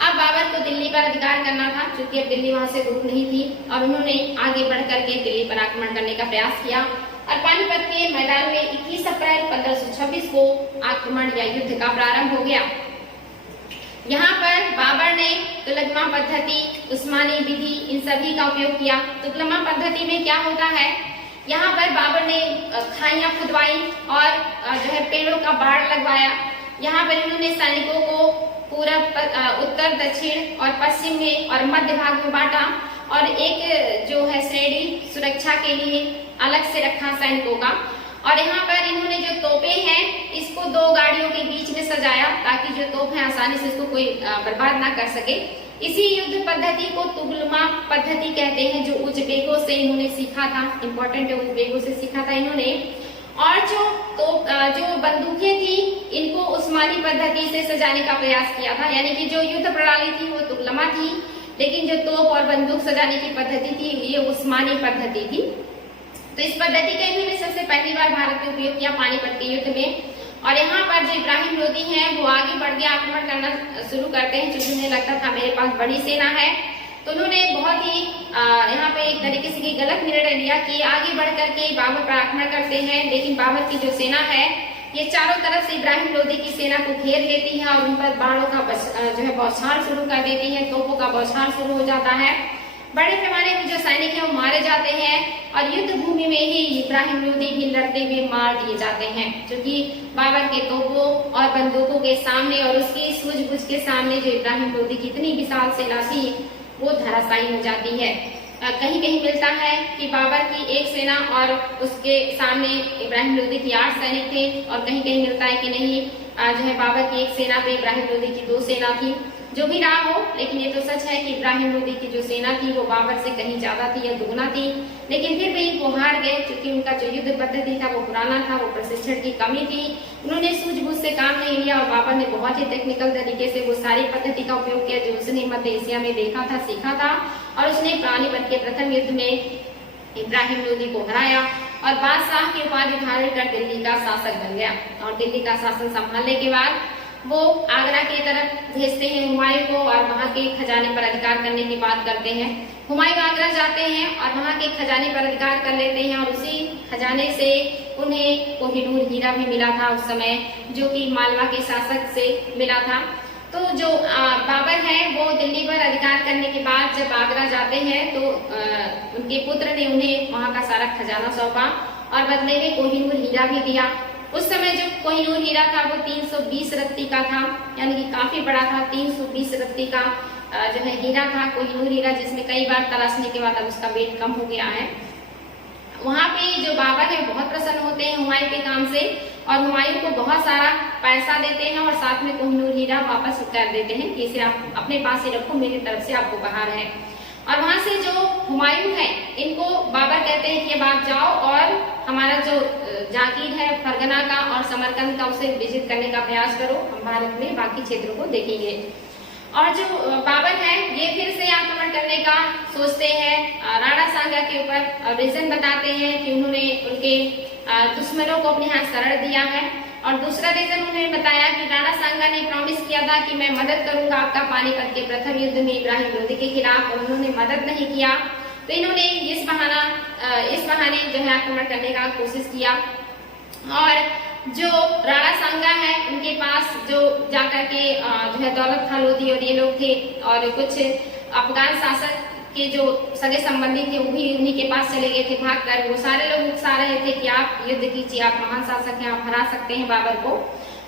अब बाबर को दिल्ली पर अधिकार करना था, क्योंकि अब दिल्ली वहां से दूर नहीं थी, और उन्होंने आगे बढ़ करके दिल्ली पर आक्रमण करने का प्रयास किया और पानीपत के मैदान में 21 अप्रैल 1526 को आक्रमण या युद्ध का प्रारंभ हो गया। यहाँ पर बाबर ने तुगलमा पद्धति, उस्मानी विधि, इन सभी का उपयोग किया। तुगलमा पद्धति में क्या होता है, यहाँ पर बाबर ने खाइयां खुदवाई और जो है पेड़ों का बाड़ लगवाया। यहाँ पर इन्होंने सैनिकों को पूरब, उत्तर, दक्षिण और पश्चिम में और मध्य भाग में बांटा और एक जो है श्रेणी सुरक्षा के लिए अलग से रखा सैनिकों का। और यहाँ पर इन्होंने जो तोपें हैं इसको 2 गाड़ियों के बीच में सजाया, ताकि जो तोप है आसानी से इसको कोई बर्बाद ना कर सके। इसी युद्ध पद्धति को तुगलमा पद्धति कहते हैं, जो उज़्बेकों से इन्होंने सीखा था। इंपॉर्टेंट है, उज़्बेकों से सीखा था इन्होंने। और जो बंदूकें थी इनको उस्मानी पद्धति से सजाने का प्रयास किया था, यानी कि जो युद्ध प्रणाली थी वो तुगलमा थी, लेकिन जो तोप और बंदूक सजाने की पद्धति थी ये उस्मानी पद्धति थी। तो इस पद्धति का इन्होंने सबसे पहली बार भारत में उपयोग किया पानीपत के युद्ध में। और यहाँ पर जो इब्राहिम लोदी हैं वो आगे बढ़ के आक्रमण करना शुरू करते हैं, क्योंकि उन्हें लगता था मेरे पास बड़ी सेना है। तो उन्होंने बहुत ही यहाँ पे एक तरीके से गलत निर्णय लिया कि आगे बढ़ करके बाबर पर आक्रमण करते हैं, लेकिन बाबर की जो सेना है ये चारों तरफ से इब्राहिम लोदी की सेना को घेर लेती है और उन पर बाणों का जो है बौछार शुरू कर देती है, तोपों का बौछार शुरू हो जाता है। बड़े पैमाने में जो सैनिक हैं वो मारे जाते हैं और युद्ध भूमि में ही इब्राहिम लोदी भी लड़ते हुए मार दिए जाते हैं, क्योंकि बाबर के तोपों और बंदूकों के सामने और उसकी सूझबूझ के सामने जो इब्राहिम लोदी की इतनी विशाल सेना थी वो धराशायी हो जाती है। कहीं कहीं मिलता है कि बाबर की एक सेना और उसके सामने इब्राहिम लोदी की 8 सैनिक थे, और कहीं कहीं मिलता है कि नहीं जो है बाबर की एक सेना पे इब्राहिम लोदी की 2 सेना थी। जो भी रहा हो, लेकिन ये तो सच है कि इब्राहिम लोदी की जो सेना थी वो बाबर से कहीं ज्यादा थी या दुगना थी, लेकिन फिर भी वो हार गए, क्योंकि उनका जो युद्ध पद्धति था वो पुराना था, वो प्रशिक्षण की कमी थी। उन्होंने सूझबूझ से काम नहीं लिया और बाबर ने बहुत ही टेक्निकल तरीके से वो सारी पद्धति का उपयोग किया जो उसने मध्य एशिया में देखा था, सीखा था, और उसने पानीपत के प्रथम युद्ध में इब्राहिम लोदी को हराया और बादशाह की उपाधि धारण कर दिल्ली का शासक बन गया। और दिल्ली का शासन संभालने के बाद वो आगरा की तरफ भेजते हैं हुमायूं को और वहां के खजाने पर अधिकार करने की बात करते हैं। हुमायूं आगरा जाते हैं और वहां के खजाने पर अधिकार कर लेते हैं, और उसी खजाने से उन्हें कोहिनूर हीरा भी मिला था उस समय, जो कि मालवा के शासक से मिला था। तो जो बाबर है वो दिल्ली पर अधिकार करने के बाद जब आगरा जाते हैं तो उनके पुत्र ने उन्हें वहां का सारा खजाना सौंपा और बदले में कोहिनूर हीरा भी दिया। उस समय जो कोहिनूर हीरा था वो 320 रत्ती का था, यानी कि काफी बड़ा था। 320 रत्ती का जो है हीरा था, कोहिनूर हीरा, जिसमें कई बार तलाशने के बाद अब उसका वेट कम हो गया है। वहां पे जो बाबर है बहुत प्रसन्न होते हैं हुमायूं के काम से और हुमायूं को बहुत सारा पैसा देते हैं और साथ में कोहिनूर हीरा वापस कर देते हैं कि इसे आप अपने पास ही रखो, मेरी तरफ से आपको उपहार है। और वहां से जो हुमायूं है इनको बाबर कहते हैं कि अब आप जाओ और हमारा जो जागीर है फरगना का और समरकंद का उसे विजिट करने का प्रयास करो, हम भारत में बाकी क्षेत्रों को देखेंगे। और जो बाबर है ये फिर से आक्रमण करने का सोचते हैं राणा सांगा के ऊपर, और रीजन बताते हैं कि उन्होंने उनके दुश्मनों को अपने हाथ शरण दिया है। और दूसरा रीजन उन्होंने बताया कि राणा सांगा ने प्रॉमिस किया था कि मैं मदद करूंगा आपका पानीपत के प्रथम युद्ध में इब्राहिम लोदी के खिलाफ, और उन्होंने मदद नहीं किया। तो इन्होंने इस बहाने जो है आक्रमण करने का कोशिश किया। और जो राणा सांगा है उनके पास जो जाकर के जो है दौलत खान लोदी और ये लोग थे, और कुछ अफगान शासक के जो सगे संबंधी थे वो भी उन्हीं के पास चले गए थे भागकर। वो सारे लोग उत्साह रहे थे कि आप युद्ध कीजिए, आप महान शासक हैं, आप हरा सकते हैं बाबर को।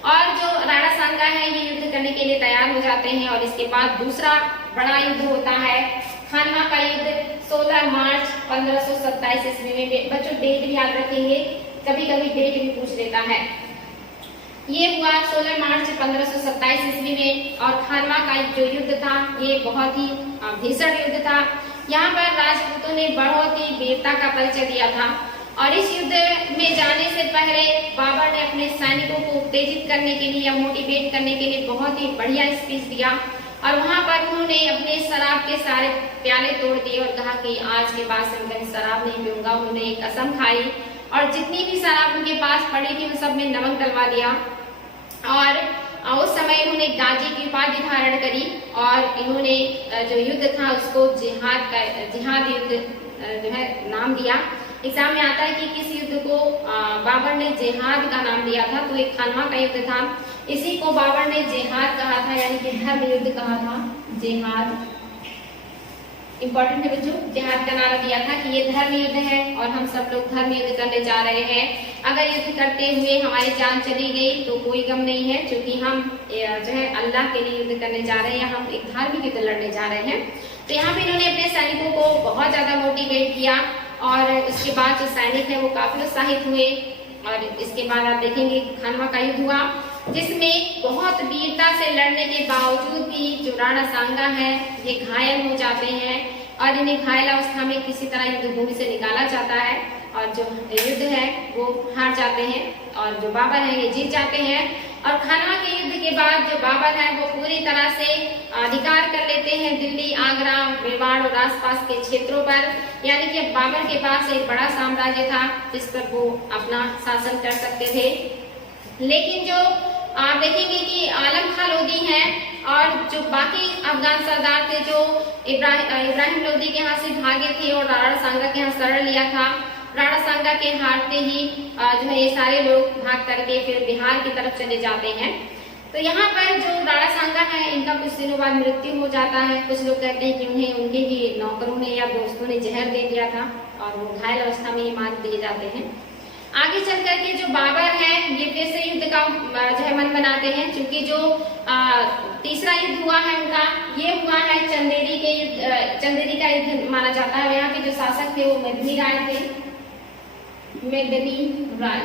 और जो राणा सांगा है ये युद्ध करने के लिए तैयार हो जाते हैं। और इसके बाद दूसरा बड़ा युद्ध होता है खानवा का युद्ध 16 मार्च 1527 ईस्वी में। बच्चों डेट भी याद रखेंगे, कभी कभी डेट भी पूछ लेता है। ये हुआ 16 मार्च 1527 ईस्वी में। और खानवा का जो युद्ध था ये बहुत ही भीषण युद्ध था। यहाँ पर राजपूतों ने बहुत ही वीरता का परिचय दिया था। और इस युद्ध में जाने से पहले बाबर ने अपने सैनिकों को उत्तेजित करने के लिए या मोटिवेट करने के लिए बहुत ही बढ़िया स्पीच दिया। और वहां पर उन्होंने अपने शराब के सारे प्याले तोड़ दिए और कहा कि आज के बाद से मैं कभी शराब नहीं पीऊंगा। उन्होंने एक कसम खाई और जितनी भी शराब उनके पास पड़ी थी उन सब में नमक डलवा दिया। और उस समय इन्होंने गाजी की उपाधि धारण करी और इन्होंने जो युद्ध था उसको जिहाद युद्ध जो है नाम दिया। एग्जाम में आता है कि किस युद्ध को बाबर ने जिहाद का नाम दिया था, तो एक खानवा का युद्ध था, इसी को बाबर ने जिहाद कहा था, यानी कि धर्म युद्ध कहा था। जिहाद इंपॉर्टेंट है बच्चों, जिहाद का नारा दिया था कि ये धर्म युद्ध है और हम सब लोग धर्म युद्ध करने जा रहे हैं। अगर युद्ध करते हुए हमारी जान चली गई तो कोई गम नहीं है, क्योंकि हम जो है अल्लाह के लिए युद्ध करने जा रहे हैं, हम एक धार्मिक युद्ध लड़ने जा रहे हैं। तो यहाँ पे इन्होंने अपने सैनिकों को बहुत ज्यादा मोटिवेट किया और उसके बाद जो सैनिक है वो काफी उत्साहित हुए। और इसके बाद आप देखेंगे खानवा का युद्ध हुआ, जिसमें बहुत वीरता से लड़ने के बावजूद भी जो राणा सांगा है ये घायल हो जाते हैं और इन्हें घायल अवस्था में किसी तरह युद्ध भूमि से निकाला जाता है और जो युद्ध है वो हार जाते हैं और जो बाबर है ये जीत जाते हैं। और खानवा के युद्ध के बाद जो बाबर है वो पूरी तरह से अधिकार कर लेते हैं दिल्ली, आगरा, मेवाड़ और आसपास के क्षेत्रों पर, यानी कि अब बाबर के पास एक बड़ा साम्राज्य था जिस पर वो अपना शासन कर सकते थे। लेकिन जो आप देखेंगे कि आलम खां लोधी हैं और जो बाकी अफगान सरदार थे जो इब्राहिम लोधी के यहाँ से भागे थे और राणा सांगा के यहाँ शरण लिया था, राणा सांगा के हारते ही जो है ये सारे लोग भाग करके फिर बिहार की तरफ चले जाते हैं। तो यहाँ पर जो राणा सांगा है इनका कुछ दिनों बाद मृत्यु हो जाता है। कुछ लोग कहते हैं कि उन्हें उनके ही नौकरों ने या दोस्तों ने जहर दे दिया था और वो घायल अवस्था में ही मार दिए जाते हैं। आगे चल करके जो बाबर है ये फिर से युद्ध का जो है मन बनाते हैं, क्योंकि जो तीसरा युद्ध हुआ है उनका ये हुआ है चंदेरी के युद्ध, चंदेरी का युद्ध माना जाता है। यहाँ के जो शासक थे वो मेदिनी राय थे, मेदिनी राय,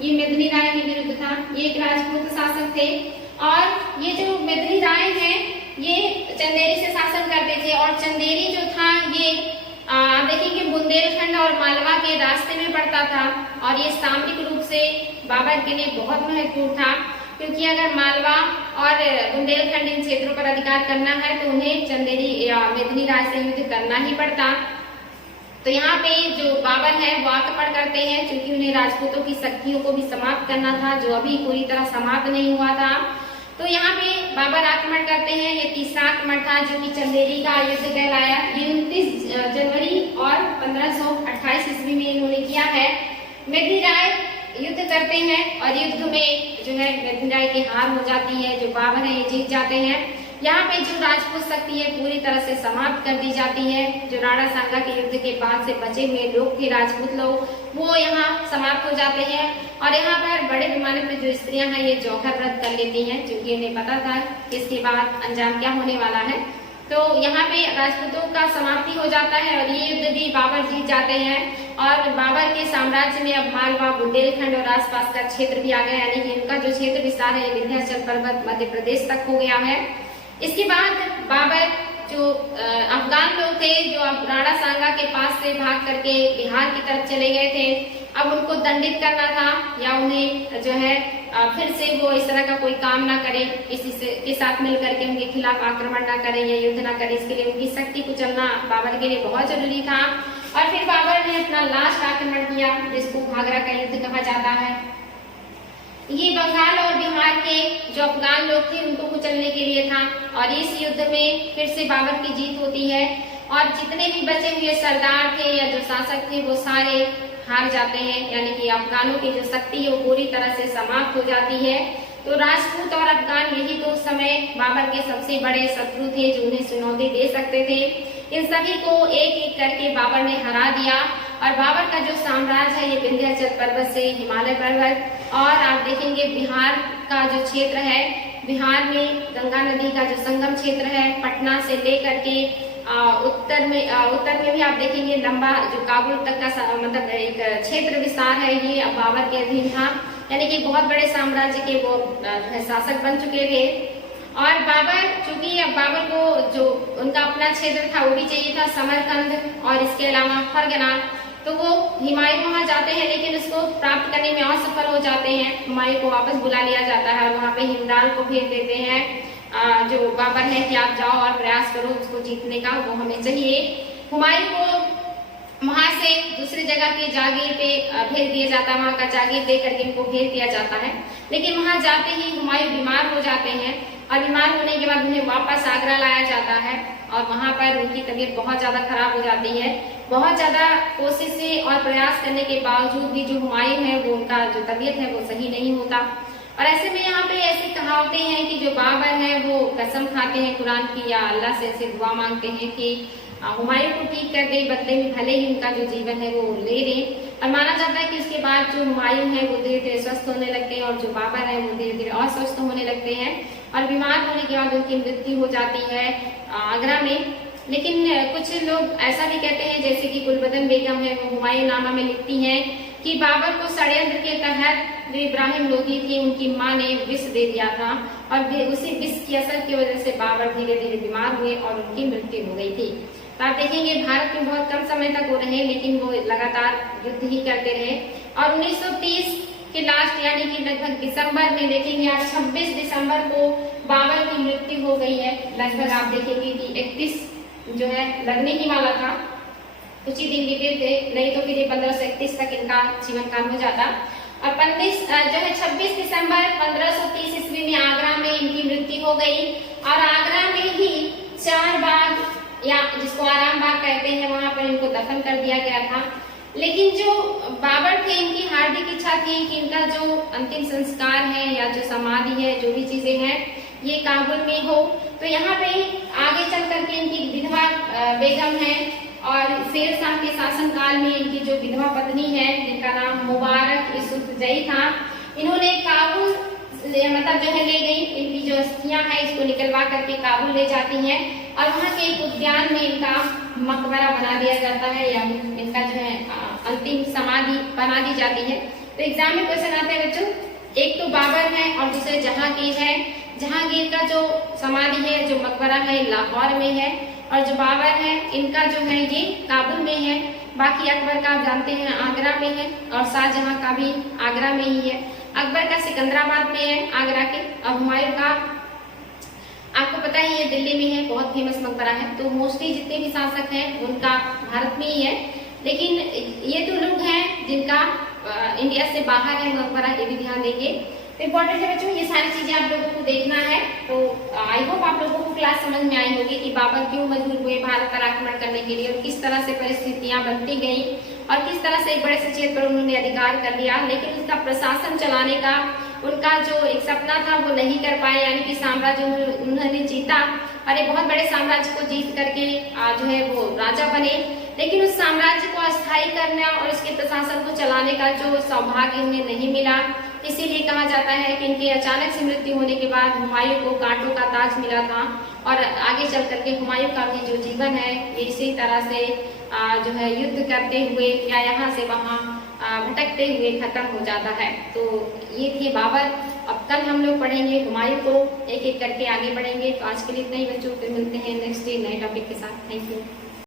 ये मेदिनी राय के विरुद्ध था, ये एक राजपूत शासक थे। और ये जो मेदिनी राय है ये चंदेरी से शासन करते थे और चंदेरी जो था ये देखेंगे बुंदेलखंड और मालवा के रास्ते में पड़ता था और ये सामरिक रूप से बाबर के लिए बहुत महत्वपूर्ण था, क्योंकि अगर मालवा और बुंदेलखंड इन क्षेत्रों पर अधिकार करना है तो उन्हें चंदेरी या मेदिनी राय से युद्ध करना ही पड़ता। तो यहाँ पे जो बाबर है वो आक्रमण करते हैं, क्योंकि उन्हें राजपूतों की शक्तियों को भी समाप्त करना था जो अभी पूरी तरह समाप्त नहीं हुआ था। तो यहाँ पे बाबर आक्रमण करते हैं। ये तीसरा आक्रमण था जो कि चंदेरी का युद्ध कहलाया। ये 29 जनवरी और 1528 ईस्वी में इन्होंने किया है। मेदिनी राय युद्ध करते हैं और युद्ध में जो है मेदिनी राय की हार हो जाती है, जो बाबर है ये जीत जाते हैं। यहाँ पे जो राजपूत शक्ति है पूरी तरह से समाप्त कर दी जाती है। जो राणा सांगा के युद्ध के बाद से बचे हुए लोग थे, राजपूत लोग, वो यहाँ समाप्त हो जाते हैं। और यहाँ पर बड़े पैमाने पर जो स्त्रियां हैं ये जौहर व्रत कर लेती हैं, क्योंकि उन्हें पता था कि इसके बाद अंजाम क्या होने वाला है। तो यहाँ पे राजपूतों का समाप्ति हो जाता है और ये युद्ध भी बाबर जीत जाते हैं। और बाबर के साम्राज्य में अब मालवा, बुंदेलखंड और आसपास का क्षेत्र भी आ गया, यानी कि इनका जो क्षेत्र विस्तार है विंध्याचल पर्वत मध्य प्रदेश तक हो गया है। इसके बाद बाबर जो अफगान लोग थे जो अब राणा सांगा के पास से भाग करके बिहार की तरफ चले गए थे, अब उनको दंडित करना था या उन्हें जो है फिर से वो इस तरह का कोई काम ना करे, किसी से के साथ मिल करके उनके खिलाफ आक्रमण ना करें या युद्ध ना करें। इसके लिए उनकी शक्ति को चलना बाबर के लिए बहुत जरूरी था। और फिर बाबर ने अपना लास्ट आक्रमण किया जिसको घाघरा का युद्ध कहा जाता है। ये बंगाल और बिहार के जो अफगान लोग थे उनको कुचलने के लिए था और इस युद्ध में फिर से बाबर की जीत होती है और जितने भी बचे हुए सरदार थे या जो शासक थे वो सारे हार जाते हैं, यानी कि अफगानों की जो शक्ति है वो पूरी तरह से समाप्त हो जाती है। तो राजपूत और अफगान यही तो उस समय बाबर के सबसे बड़े शत्रु थे जो उन्हें चुनौती दे सकते थे। इन सभी को एक एक करके बाबर ने हरा दिया और बाबर का जो साम्राज्य है ये विंध्याचल पर्वत से हिमालय पर्वत और आप देखेंगे बिहार का जो क्षेत्र है, बिहार में गंगा नदी का जो संगम क्षेत्र है पटना से लेकर के उत्तर में भी आप देखेंगे लंबा जो काबुल तक का मतलब एक क्षेत्र विस्तार है ये बाबर के अधीन था, यानी कि बहुत बड़े साम्राज्य के वो शासक बन चुके थे। और बाबर चूंकि अब बाबर को जो उनका अपना क्षेत्र था वो भी चाहिए था समरकंद और इसके अलावा फरगना, तो वो हुमायूं वहां जाते हैं लेकिन उसको प्राप्त करने में असफल हो जाते हैं। हुमायूं को वापस बुला लिया जाता है और वहां पे हिमराल को भेज देते हैं जो बाबर है कि आप जाओ और प्रयास करो उसको जीतने का, वो हमें चाहिए। हुमायूं को वहां से दूसरी जगह की जागीर पे भेज दिया जाता है, वहां का जागीर दे करके इनको भेज दिया जाता है। लेकिन वहां जाते ही हुमायूं बीमार हो जाते हैं और बीमार होने के बाद उन्हें वापस आगरा लाया जाता है और वहां पर उनकी तबीयत बहुत ज्यादा खराब हो जाती है। बहुत ज्यादा कोशिशें और प्रयास करने के बावजूद भी जो हुमायूं है वो उनका जो तबीयत है वो सही नहीं होता। और ऐसे में यहाँ पे ऐसी कहावतें हैं कि जो बाबर है वो कसम खाते हैं कुरान की या अल्लाह से ऐसे दुआ मांगते हैं कि हुमायूं को ठीक कर दे, बदले में भले ही उनका जो जीवन है वो ले ले। और माना जाता है कि उसके बाद जो हुमायूं है वो धीरे धीरे स्वस्थ होने लगते हैं और जो बाबर है वो धीरे धीरे अस्वस्थ होने लगते हैं और बीमार होने के बाद उनकी मृत्यु हो जाती है आगरा में। लेकिन कुछ लोग ऐसा भी कहते हैं, जैसे कि गुलबदन बेगम है, वो हुमायूंनामा में लिखती हैं कि बाबर को षड्यंत्र के तहत जो इब्राहिम लोधी थी उनकी मां ने विष दे दिया था और उसी विष की असर की वजह से बाबर धीरे धीरे बीमार हुए और उनकी मृत्यु हो गई थी। तो आप देखेंगे भारत में बहुत कम समय तक वो रहे, लेकिन वो लगातार युद्ध ही करते रहे और 1930 के लास्ट यानी कि लगभग दिसंबर में देखेंगे आप 26 दिसंबर को बाबर की मृत्यु हो गई है। लगभग आप देखेंगे कि 31 जो है लगने ही वाला था, कुछ ही दिन बीते थे, नहीं तो फिर 15 से 31 तक इनका जीवन काल हो जाता। और 26 दिसंबर 1530 ईस्वी में आगरा में इनकी मृत्यु हो गई और आगरा में ही 4 बाग या जिसको आराम बाग कहते हैं वहां पर इनको दफन कर दिया गया था। लेकिन जो बाबर थे इनकी हार्दिक इच्छा थी कि इनका जो अंतिम संस्कार है या जो समाधि है, जो भी चीजें हैं, ये काबुल में हो। तो यहाँ पे आगे चल करके इनकी विधवा बेगम है और शेर शाह के शासनकाल में इनकी जो विधवा पत्नी है जिनका नाम मुबारक यूसुफजई था, इन्होंने काबुल मतलब जो है ले गई, इनकी जो अस्थियां हैं इसको निकलवा करके काबुल ले जाती हैं और वहाँ के एक उद्यान में इनका मकबरा बना दिया जाता है या इनका जो है अंतिम समाधि बना दी जाती है। तो एग्जाम में क्वेश्चन आते हैं बच्चों, एक तो बाबर है और दूसरे जहांगीर है। जहांगीर का जो समाधि है, जो मकबरा है, लाहौर में है और जो बाबर है इनका जो है ये काबुल में है। बाकी अकबर का आप जानते हैं आगरा में है और शाहजहां का भी आगरा में ही है। अकबर का सिकंदराबाद में है आगरा के, और हुमायूं का आपको पता ही है दिल्ली में है, बहुत फेमस मकबरा है। तो मोस्टली जितने भी शासक हैं उनका भारत में ही है, लेकिन ये तो लोग हैं जिनका इंडिया से बाहर है मकबरा, ये भी ध्यान देंगे। तो इम्पोर्टेंट है बच्चों, ये सारी चीजें आप लोगों को देखना है। तो आई होप आप लोगों को क्लास समझ में आई होगी कि बाबर क्यों मजबूर हुए भारत पर आक्रमण करने के लिए और किस तरह से परिस्थितियां बनती गई और किस तरह से एक बड़े से क्षेत्र पर उन्होंने अधिकार कर लिया, लेकिन उसका प्रशासन चलाने का उनका जो एक सपना था वो नहीं कर पाए, यानी कि साम्राज्य उन्होंने जीता और एक बहुत बड़े साम्राज्य को जीत करके जो है वो राजा बने, लेकिन उस साम्राज्य को अस्थायी करना और उसके प्रशासन को चलाने का जो सौभाग्य उन्हें नहीं मिला। इसीलिए कहा जाता है कि इनकी अचानक से मृत्यु होने के बाद हुमायूं को कांटों का ताज मिला था और आगे चल करके हुमायूं का भी जो जीवन है इसी तरह से जो है युद्ध करते हुए या यहाँ से वहाँ भटकते हुए खत्म हो जाता है। तो ये थे बाबर। अब कल हम लोग पढ़ेंगे हुमायूं को, एक एक करके आगे बढ़ेंगे। तो आज के लिए इतना ही बच्चों, फिर मिलते हैं नेक्स्ट डे नए टॉपिक के साथ। Thank you.